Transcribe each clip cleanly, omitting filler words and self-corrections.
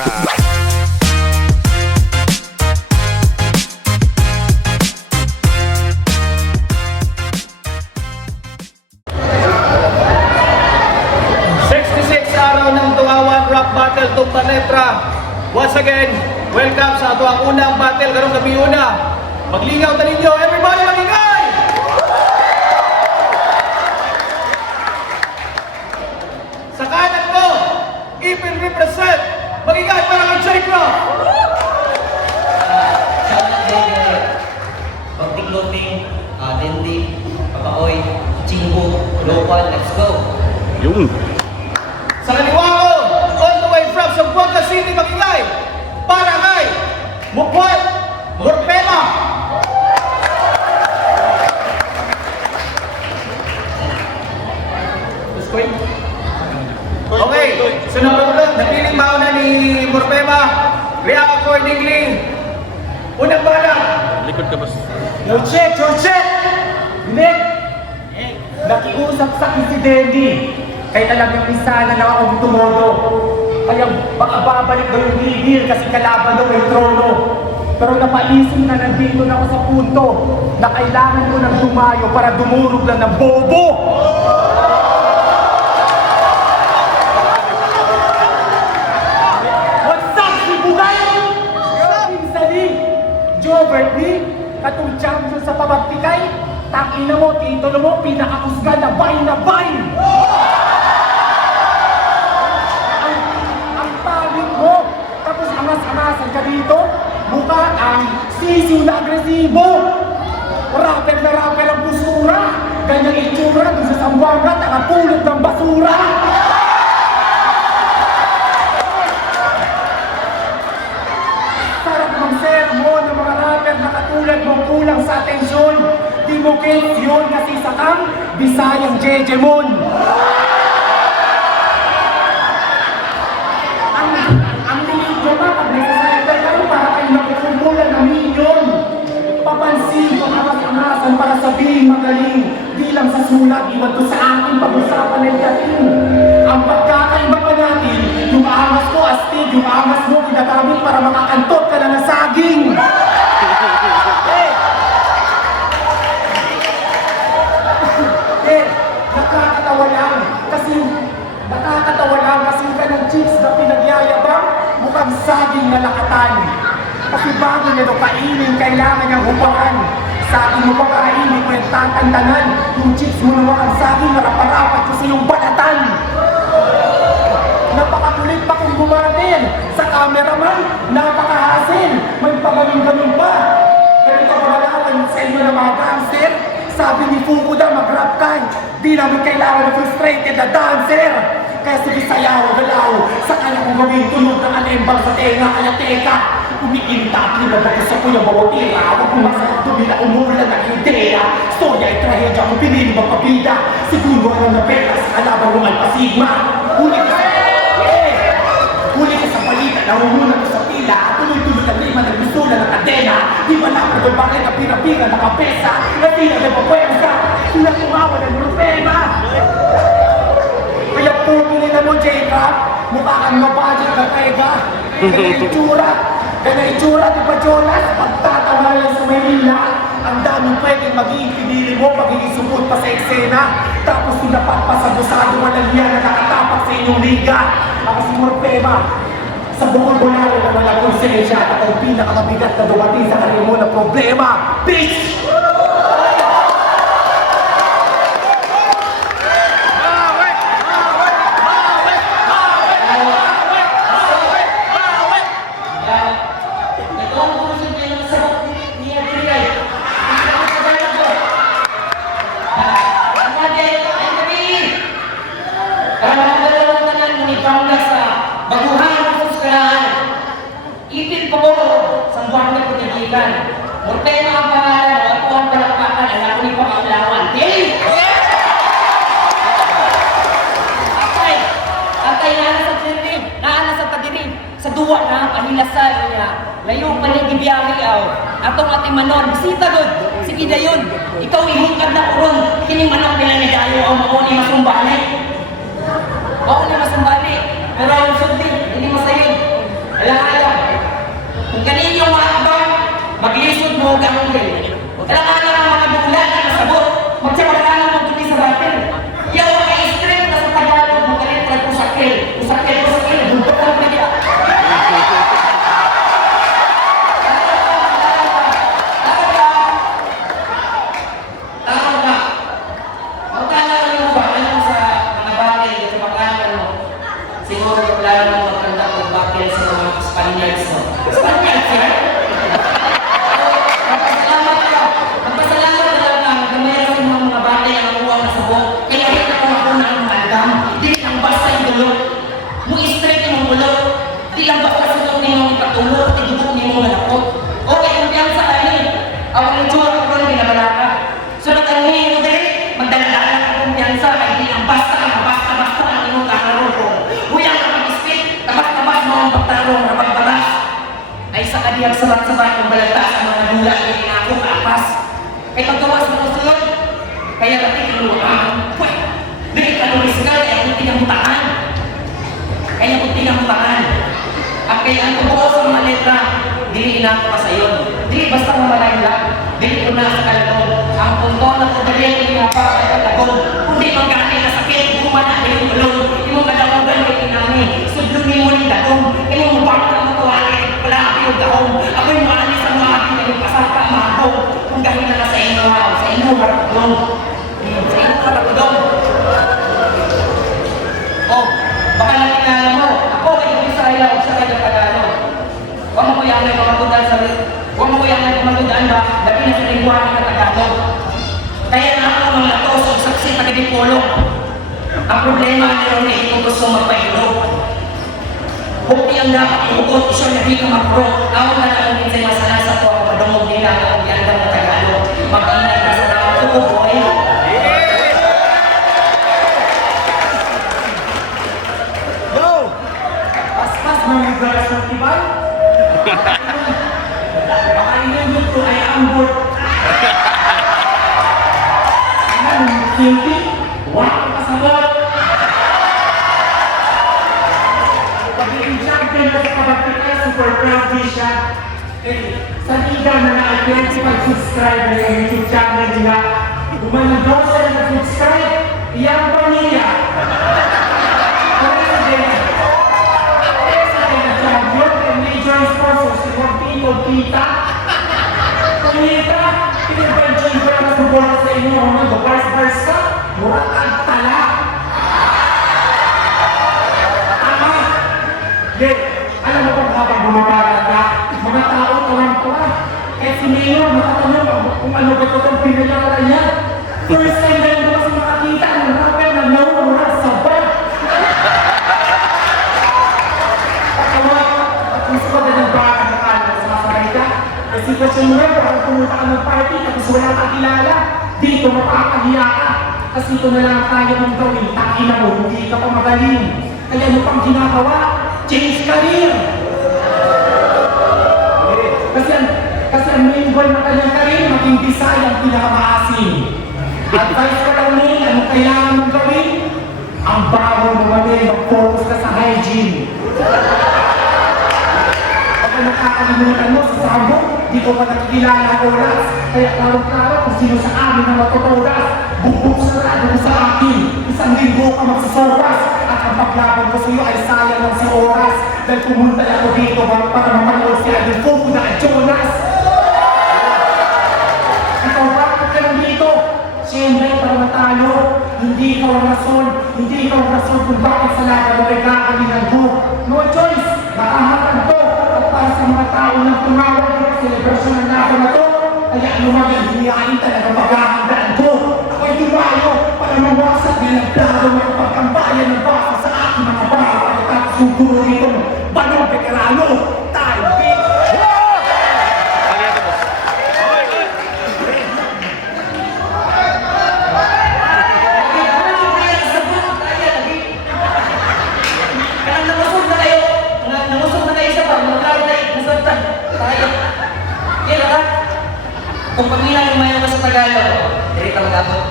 ride. Araw ng Tuawan Rap Battle Tumpa Netra. Once again, welcome sa ato ang unang battle karong gabi una. Maglingaw ta ninyo, everybody magingay! Sa kanan ko, Ipin represent, magingay para kang Chaycro! Pagtikloting, Dendi, Papaoy, Chingbo, Local, let's go! Yung Sa kaliwa ko, all the way from Zamboanga City, magingay para kay Mukwat Morpema! Okay, so napiling mauna ni Morpema. React accordingly. Unang bala. likod ka boss. Your check! Nick! Nakiusap sa akin si Dendi. Kaya talagang isa na lang akong tumodo. Kaya baka babalik daw yung leader kasi kalaban daw may trono. Pero napaisip na nandito na ako sa punto na kailangan ko ng dumayo para dumurog lang ng bobo! What's up, Sibugay? Pinsali, Jobert Lee, katong champion sa pabagtikay, takina mo, titulo mo, pinakakusga na bay! Ang pangit mo, tapos angas-angasan ka dito, mukha ang sisiw na agresibo. Rapper na rapper ang busura, ganyang itsura doon sa Zamboanga, nakapulot ng basura. Sarap mang sermo ng mga rapper na katulad mo kulang sa atensyon. Di mo gets yun kasi sa kang Bisayang Jejemon. Ang tingin ko ba pag nagsasalita kayo para kayo nakukumpulan ng milyon. Papansin ko angas-angasan para sabihin magaling. Di lang sa sulat, iwan to sa akin pag-usapan ay dating. Ang pagkakaiba pa natin, yung angas ko astig, yung angas mo ginagamit para makakantot ka na ng saging. Nakakatawa lang kasi ka ng chicks na pinagyayabang mukhang saging na lakatan. Kasi bago niya ito kainin, kailangan niyang hubaran. Sa akin mo pa kainin ko yung tatandanan. Yung chicks mo na mukhang saging na raparapat ko sa iyong balatan. Napakakulit pa kung bumatin. Sa cameraman, napakahasin. May pagaling-galing pa. Ganito ba malaman sa inyo na mga dancer? Sabi ni Fukuda, mag-rap ka. Di namin kailangan na frustrated na dancer. Kaya sige sayaw, galaw. Sa kanya kong gawin tulog ng alembang sa tenga. Kaya teka, umiinta at linabag sa kuyang bawatira. Huwag kong masarap tumila, umulan ng ideya. Storya ay trahedya kung pinili magpabida. Siguro ano na beta sa kalaban ng Alpha Sigma. Huli ka sa balita, nahumunan ko sa pila. Tuloy-tuloy na lima ng bisula ng kadena. Di ba na pagod bakit na pinapira ng kapesa? At di na nagpapwersa. Sila tumawa ng Morpema. Kaya pupili na mo, J-Rap. Mukha kang mabudget na pega. Gana itsura, di ba, Jonas? Pagtatawa lang sa Maynila. Ang daming pwedeng magiging pinili mo, magiging sumut pa sa eksena. Tapos pinapagpasabusado walang yan na nakatapak sa inyong liga. Ako si Morpema. Sa bukol bolaro na walang konsensya at ako pinakamabigat na dumating sa kanil mo na problema. Bitch! Ipin po ko sa buwan na putigikan. Morpema ang pangalan mo at buwan palakpakan ang ako ni Pangalawan. Hey! Atay naana sa padiring. Sa duwa na pahilasal niya. Layo pa niya gibiyahe aw. Atong ating manon, bisita god. Sige dayon. Ikaw ihungkad na urong. Kining manok nila ni Dayo ang mauni masumbali. Mauni masumbali. Pero ang sundi, hindi masayod. mo gangkel. Kailangan ng mga bukla na nasabot. Magsipagaan mo dito sa batin. Yaw kay strength na sa Tagalog, magalit na usakil. Usakil, buntok lang na niya. Tama ba? Magkala mo ba? Ano sa mga batin, sa pagkakan mo? Siguro plano mo magkanda ng batin sa mga Spaniards mo. Spaniards, sir? Magpasalamat na lang na mayroon sa mga batay ang nakuha na sabok. Kaya hita ko ako na ang mandam. Di lang basta yung gulok. Mo straight yung gulok. Di lang basta sa itong ninong ipatulog. Di dubok ninong malakot. Okay, kung diyan sa kanin. Awang yung tsuwa ko rin binabalaka. So natangin mo dali. Magdala ang kumpiyansa. Ay di lang basta ang inong kakarong ko. Huyang ka mag-speak. Tabas-tabas mo ang pagtarong na pagtabas. Ay sa kaniyang sabat-sabat yung balagtas ang mga dula na ginako kaapas. Ay paggawas mo sunod, kaya natin kinuhaan. Pwede, dili ka lumiskal, kaya kunti ng hutaan. Kaya kunti ng hutaan. At kaya ang tubuo sa mga letra, dili inako ka sa iyo. Dili basta mamalay lang, dili ko na sa kalagong. Ang punto na kudali ang inapa ay kalagong. Kundi magkani na sakit, bumana na yung ulong. Yung kalamugan ay inami, sudlungin mo ng dagong. Kaya mo bakit ang matuwalin, wala ako yung dahong. Ako'y maalis ang mga ating naging pasaka, mahagong. Kung dahil na sa inyo, sa inyo marapudong. Sa inyo marapudong. Oh, baka nakilala mo, ako ay Bisaya o sa kanya Tagalog. Huwag mo kuyang may pamagudaan sa huwag mo kuyang may pamagudaan ba, labi na sa lingwahe na Tagalog. Kaya na ako mga latos o saksi pagdipolog. Ang problema nila na ito gusto magpailog. Bukti ang dapat iugot, isyo na di ka magpro. Ako na lang din sa'yo masanasa ko ako madungog nila ang gandang na Tagalog. Mag-inay ka sa naman ko, boy. Yo! Paspas ng lugar sa tibay? Baka inayot ko ay ambot. Ano, simpi? Wala ka kasabot. Pag-i-champion mo sa kapagpita, super proud di siya. Sa liga na na-25 subscribers sa YouTube channel nila, umanagaw sila na subscribe, iyang pamilya. Kaya din, sa pinag-champion and major sponsors, si Juan Pita. Pamilya, pinag-champion ko na subuhan sa inyo, mag-bars-bars ka, murang ang tala. Alam mo kung habang bumabagat ka, mga tao tawang-tawa. Kaya si Mayor, matatanong kung ano ba ito itong pinayaran niya. First time na yung kasi makakita ng rapper na nawawala sa bar. Patawa, at gusto ko na ng baka na kala sa masakay ka. Kasi sitwasyon mo rin, parang pumunta ka ng party, tapos walang kakilala. Dito, mapakahiya ka. Kasi ito na lang kaya mong gawin, takina mo, hindi ka pa magaling. Kaya ano pang ginagawa? Change career! Kasi ang main goal ng kanyang career, maging Bisaya ang pinakamaasim. Advice ko lang ni, ano kailangan mong gawin? Ang bago mo mali, mag-focus ka sa hygiene. Pag nakakalimutan mo sa sabo, di ko pa nakikilala ang oras. Kaya klaro-klaro kung sino sa amin na matuturas. Bubuk sarado mo sa akin, isang linggo ka magsasopas. At ang paglaban ko sa iyo ay sayang lang si oras. Dahil pumunta ako dito para mamanood si Adel Fukuda at Jonas. Ikaw bakit ka lang dito? Siyempre para matalo. Hindi ikaw ang rason. Hindi ikaw ang rason kung bakit sa laban mo ay kakalingan ko. No choice. Makahakan to. At para sa mga tao na tumawag dito sa celebration ng laban na to, kaya lumagan, hinihain talaga maghahandaan ko. Ako'y tumayo para mawasak bilang plano ng pagkambayan ng basa sa aking mga bawa. Tapos suguro dito, Banong Veterano, time beat! Kung pamilang lumayo ka sa Tagalog, dili ka mag-abot.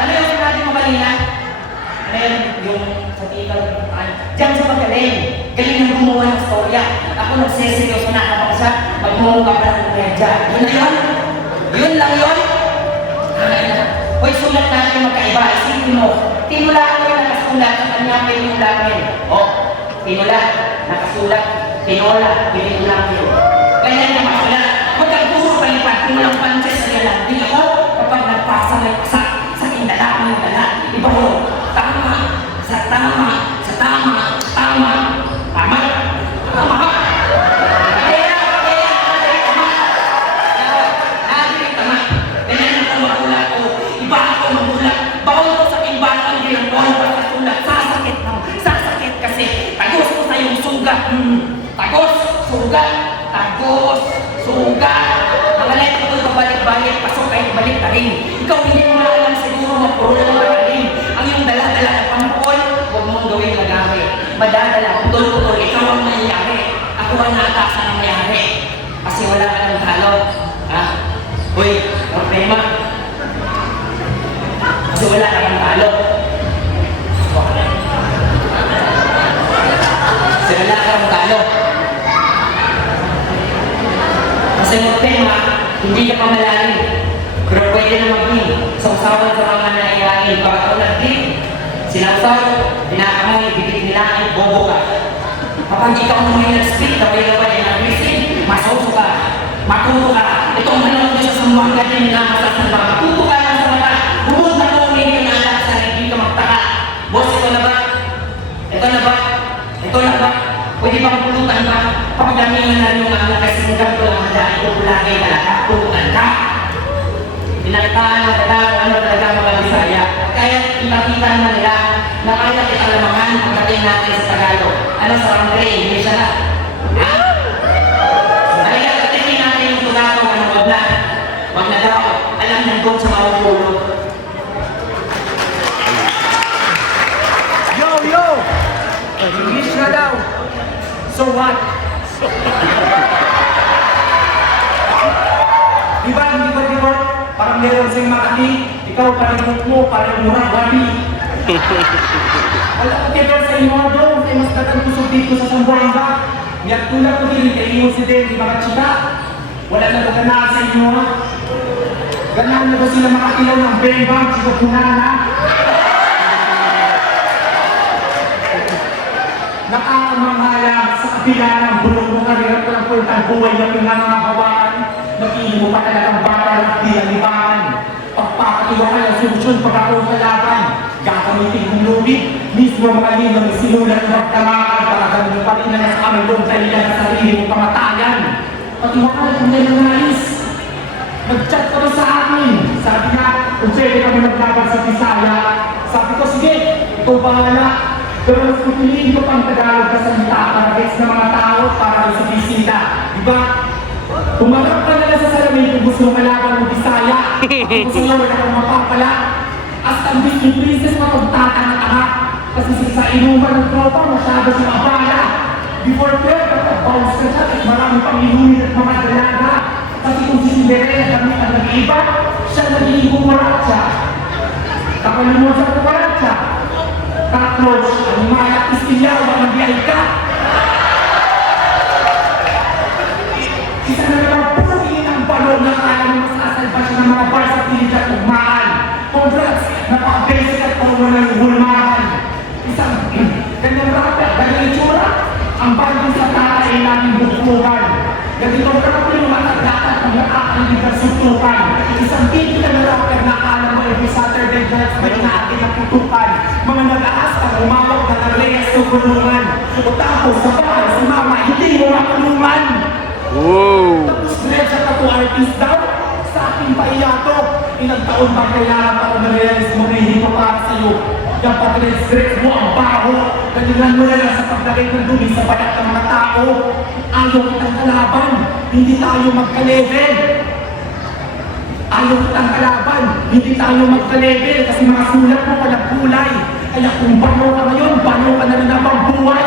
Ano yung sinabi mo kanina? Ano yung yung sa tikal ng tayo. Diyan sa magaling. Galing ng gumawa ng storya. Ako nagseseryoso na ako siya. Magmumukha ka ng medya. Yun na yun? Yun lang yun? Hoy, sulat natin magkaiba. Isipin mo, tinulaan mo yung nakasulat sa kanya pinulamin. O, tinulat, nakasulat, tinola, pinulamin. Ganyan yung masulat. Huwag kang puro palipad kung walang panses sa galang. Di ako, kapag nagpasa may sa indala, may dala. Iba ko, tama, sa tama, sa tama, tama, tama, tama. Tagos, sugat, tagos, sugat. Mga lahat ko ito balik-balik, pasok kayo balik na rin. Ikaw hindi mo alam siguro mapuro ng magaling. Ang iyong dala-dala na pangkol, huwag mong gawin magamit. Madadala, putol-putol, ikaw ang mayayari. Ako ang naatasan ang mayayari. Kasi wala ka ng talo. Ha? Uy, problema. Kasi wala ka ng talo. Kasi wala ka ng talo. Kasi yung tema, hindi ka pa malalim. Pero pwede na mag-in. Sa usawan sa mga naiyain, pag ako nag-in, sinausaw, pinakamoy, bibig nilangin, bobo ka. Kapag ikaw naman nag-speak, taway-taway, nag-listen, masuso ka, matuto ka. Itong tanong ko sa samuang ganyan na masasamba. Matuto ka lang sa mata. Bumod na kung hindi ka nalak sa hindi ka magtaka. Boss, ito na ba? Ito na ba? Ito na ba? Pwede bang pulutan ba? Kapag namin na rin yung mga nakasimugan ko ang dahil ko lagi talaga, pulutan ka. Pinakitaan mo talaga ano talaga mga Bisaya. Kaya ipakita naman nila na kaya kita lamangan ang dating natin sa Tagalog. Ano sa Andre, hindi siya na. Ha? Kaya dating natin yung Tagalog, ano wag na. Wag na daw. Alam nandun sa maupulog. Yo, yo! English na daw. So what? Diba, hindi ba, diba? Parang meron siyang makati, ikaw parang mo, parang murang babi. Wala ko kayo sa inyo doon, kaya mas nagkusog dito sa Sambuanga. Miyak tulad ko din, kaya iyo si Den, di mga chika. Wala na ganahan sa inyo, ha? Ganahan na ba sila makatilaw ng bembang, sigod na? Nakakamanghalang sa kabila ng bulong mo kanina ko ng pultang buhay na pinangangahawakan, nag-iin mo pa talagang bata at di ang libangan. Pagpapatiwakan ang solusyon pagkakaroon kalaban, gagamitin kong lubid, mismo ang mali ng sinulat ng magtamakan para ganun pa rin na nasa kamagong talihan sa sarili mong kamatayan. Patiwakan kung may nangayos. Nag-chat ka rin sa akin. Sabi nga, kung pwede kami maglaban sa Bisaya. Sabi ko, sige, ikaw bahala. Pero mas pupiliin ko pang Tagalog na salita para gets ng mga tao para sa bisita. Diba? Umarap ka na lang sa salamin kung gusto mo kalaban ng Bisaya. Kung gusto mo wala kang mapapala. Hasta ang Disney Princess mapagtatanga-tanga. Kasi sa inuman ng tropa, masyado siyang abala. Before 12, kapag-bounce ka siya at marami pang inumin at mga dalaga. Kasi kung si Cinderella kami ang nag-iiba, siya nagiging kumaratsa. Kapag naman sa kumaratsa, cockroach, ang mga istilyaw, mga biyay ka. Isa na naman purihin ang balon na kaya na mas asalba siya ng mga bar sa pilit at ugmaan. Congrats, napaka-basic at puro na yung hulmahan. Isang ganyang rapper, ganyang itsura, ang bagong sa tatay namin bukbukan. Ganitong rapper yung matagdakan ang nakakalig na sutukan. Isang typical na rapper na akala mo every Saturday nights may natin na putukan. Mga nag-aas ang umabot na nag-reyes sa kulungan. O tapos sa bahay si mama, hindi mo makulungan. Tapos red sa tattoo artist daw, sa aking paiyato. Ilang taon ba kailangan para na-realize mo na hindi ko para sa'yo? Yung pag-restrict mo ang baho, galingan mo na lang sa paglagay ng dumi sa balat ng mga tao. Ayaw kitang kalaban, hindi tayo magka-level. Ayaw kitang kalaban, hindi tayo magka-level kasi mga sulat mo walang kulay. Kaya kung bano ka ngayon, bano ka na rin habang buhay.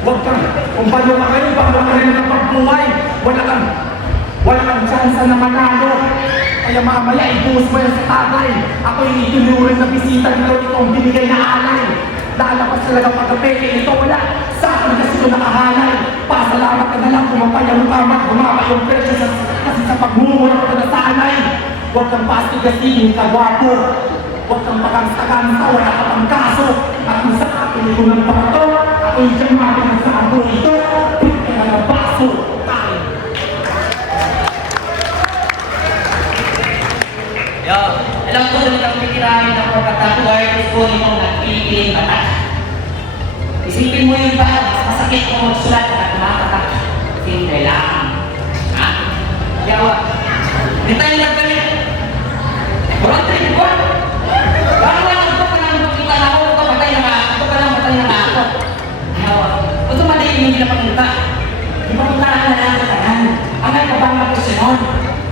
Huwag kang, kung bano ka ngayon, bano ka na rin habang buhay. Wala kang chance na manalo. Kaya mamaya ibuhos mo yan sa tagay. Ako yung itinuring na bisita nito itong binigay na alay. Lalapas talaga pagkapeke ito wala. Sa akin kasi ito nakahalay. Pasalamat ka na lang kumapay ang umamat. Bumaba yung presyo kasi sa pagmumura ko na sanay. Huwag kang pastigasin, kagwapo. Huwag kang pagkangsagansa, wala ka pang kaso. At kung sa akin ito ng pato, ako yung siyang makinig sa ako ito. Pwede ka ng baso. Tayo. Yo, alam ko na ang pitirahin ng pagkatato artist ko itong nagpipiling batak. Isipin mo yung ba, mas masakit kung magsulat at makatak. Simple lang. Ha? Yawa. Hindi tayo nagkalit. Kurang trip ko. Bago lang ito ka nang makita na ako, ito patay na ako. Ito ka lang patay na ako. Yawa. Ito madayin yung hindi na pagpunta. Di ba punta na lang sa tanan? Ang ay kabang magkasunod.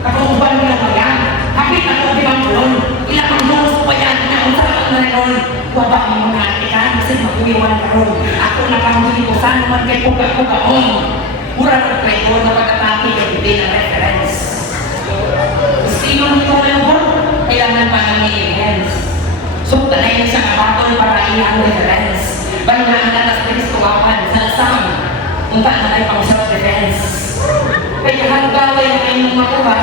Kapag-uban mo lang yan. Kapit ako di bang doon? Ilang ang lungos pa yan na kung saan na rin. Wabak mo mga atikan, kasi mag-uwiwan ka ron. Ako nakahuli ko saan naman kay Puga-Puga on. Mura ng kredo na pagkataki kay hindi na reference. Sino nito lang mo? Kailangan pa ng evidence. So, tanay na siya kapatol para ilang reference. Bayo na ang natas Kristowapan sa lasang. Kung paano ay pang self-defense. Kaya hanggaway na kayong makuha,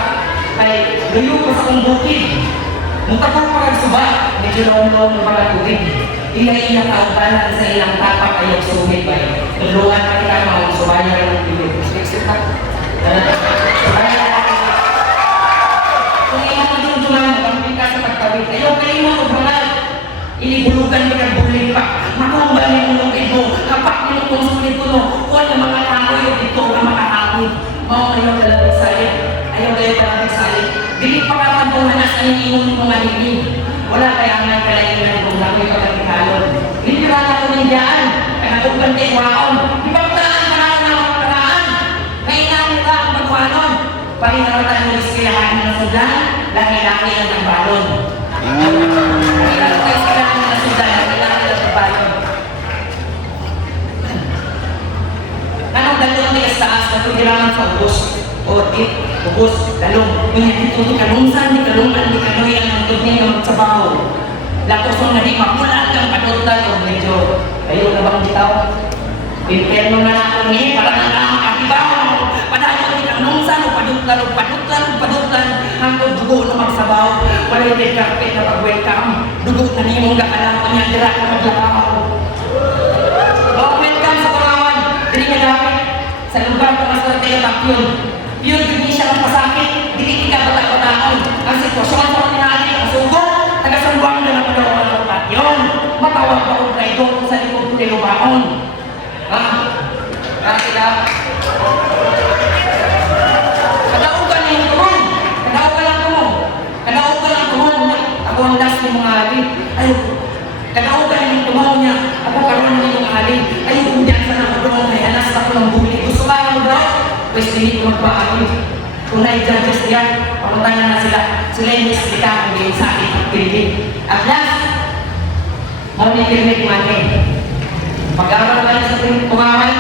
kay luyo ko sa kong bukid. Mukha ko parang suba, medyo long-long ng mga tubig. Iya-iya kaubalan sa ilang tapak ay sumit ba yun. Tulungan natin ka mga subaya ng tubig. Exit ka. Subaya natin. Kung ilang mo din tulang, magampin ka sa pagkawit. Ayaw kayo mo magbangal. Inibulugan mo ng buling pa. Makumbal mo yung ito. Kapak mo itong sulit ko no. Kung ang mga tao yung ito na makakawit. Mga ayaw talabig sa'yo. Ayaw kayo talabig sa'yo. Dili pa katantungan na sa inyong mga linig. Wala kaya nga kalaingan kung lakoy pagkakihalon. Lipirala ko ng diyaan. Kaya kung bante waon. Ibagtaan ka lang ng makaraan. Kailangan nila ang magwanon. Pahinaratan mo iskilahan ng sudan. Laki-laki lang ang balon. Kailangan tayo iskilahan ng sudan. Laki-laki lang ang balon. Anong dalawang niya sa taas na pagkailangan sa ubos? O di, ubos, dalong. Kung hindi ito kalungsan, di kalungan, di kanuyan ang tunay na magsabaw. Lakos mo na di mapulat kang panutan o medyo kayo na bang bitaw? Impirno na ako niya, para na lang makakibaw. Padayon di kalungsan o padutlan, hanggang dugo na magsabaw. Wala yung red carpet na pag-welcome. Dugo na niya mong gakalang ko niya, dira ka maglabaw. Welcome sa Pangawan, diri nga dapat. Sa lugar ko mas natin yung tapyon. Yun, hindi siya ng pasakit, hindi ka bata-bataon. Ang sitwasyon sa mga natin, ang sugo, taga-sanbuang na lang pagkawalan ng patyon. Matawag pa kong traidor kung sa likod ko nilo baon. Ha? Sila? Kadaugan na yung tumong. Kadaugan lang tumong. Kadaugan lang tumong niya. Ako ang last ng mga alin. Ayaw, kadaugan na yung tumong niya. Ako karoon na yung alin. Ayaw, kung diyan sa nakadong, ay anas ako ng buli. Gusto ba mo daw? Pwes hindi ko magpaano. Kung na-judges diyan, pamuntanan na sila. Sila yung nagsika kung yung sa akin ang piling. At last, mo ni Pirmik Mate. Pag-aaral naman sa Pumaway,